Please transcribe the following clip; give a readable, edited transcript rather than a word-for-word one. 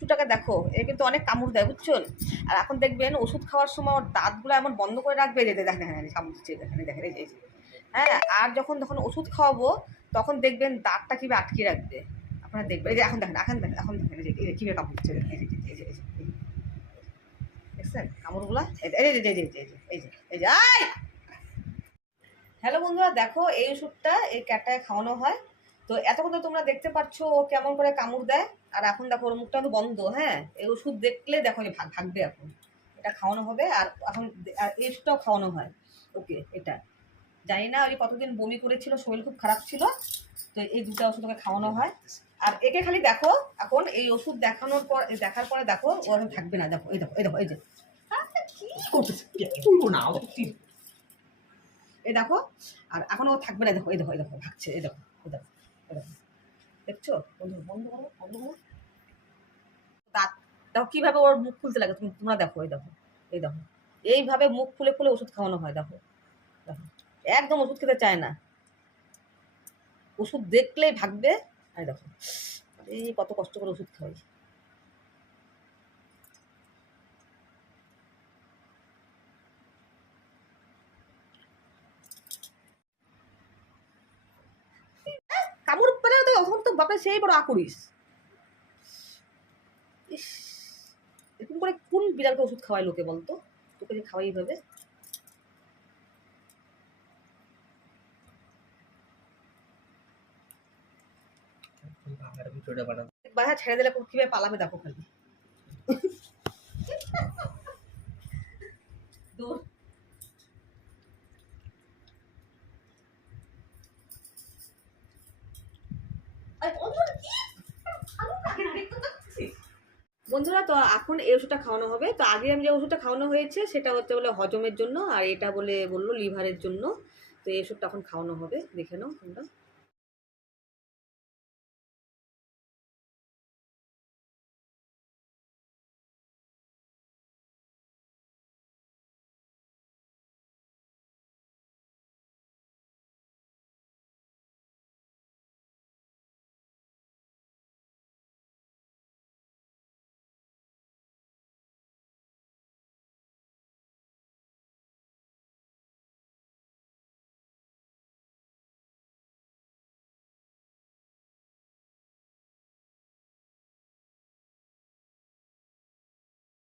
দুটাকে দেখো, এ কিন্তু অনেক কামড় দেয়, বুঝছো? আর এখন দেখবেন ওষুধ খাওয়ার সময় ওর দাঁতগুলো এমন বন্ধ করে রাখবে যে দেখেন, দেখেন কামড় দিচ্ছে, দেখেন দেখেন এই যে। হ্যাঁ, আর যখন যখন ওষুধ খাওয়াবো তখন দেখবেন দাঁতটা কীভাবে আটকে রাখবে। আপনারা দেখবেন এই যে এখন দেখেন, এখন দেখেন এই যে কীভাবে কামড় দিচ্ছে, এই যে এই যে এই যে দেখছেন কামড়গুলা? এই যে এই যে এই যে এই যে এই যে আই! হ্যালো বন্ধুরা, দেখো এই ওষুধটা এই ক্যাটটায় খাওয়ানো হয়। তো এতক্ষণ তো তোমরা দেখতে পাচ্ছ ও কেমন করে কামড় দেয়, আর এখন দেখো ওর মুখটা তো বন্ধ। হ্যাঁ, এই ওষুধ দেখলে দেখো যে ভাগবে এখন। এটা খাওয়ানো হবে, আর এখন আর এই ওষুধটাও খাওয়ানো হয় ওকে। এটা জানি না ওই কতদিন বমি করেছিল, শরীর খুব খারাপ ছিল, তো এই দুটো ওষুধ ওকে খাওয়ানো হয়। আর একে খালি দেখো এখন এই ওষুধ দেখানোর পর, দেখার পরে দেখো ও এখন থাকবে না। দেখো এই দেখো এই দেখো এই যে কি করতেছে, কি করবো না এই দেখো। আর এখন ও থাকবে না, দেখো এই দেখো এই দেখো ভাগছে, এই দেখো এই দেখো এই দেখো, দেখছো? বন্ধু বন্ধ করো, বন্ধ করো। দাঁত দেখো কিভাবে ওর মুখ খুলতে লাগে, তোমরা দেখো এই দেখো এই দেখো। এইভাবে মুখ ফুলে ফুলে ওষুধ খাওয়ানো হয়। দেখো দেখো, একদম ওষুধ খেতে চায় না, ওষুধ দেখলেই ভাগবে। আর দেখো এই কত কষ্ট করে ওষুধ খাওয়াই। কামড় পেলে তো তখন তো বাপরে সেই বড় আকরিস। ইস, এরকম করে কোন বিড়ালকে ওষুধ খাওয়াই লোকে বলতো? তোকে যে খাওয়াই এইভাবে। বাসা ছেড়ে দিলে কিভাবে পালাবে দেখো খালি। দূর। বন্ধুরা, তো এখন এই ওষুধটা খাওয়ানো হবে। তো আগে আমি যে ওষুধটা খাওয়ানো হয়েছে সেটা হচ্ছে বলে হজমের জন্য, আর এটা বললো লিভারের জন্য। তো এই ওষুধটা এখন খাওয়ানো হবে, দেখে নাও তোমরা।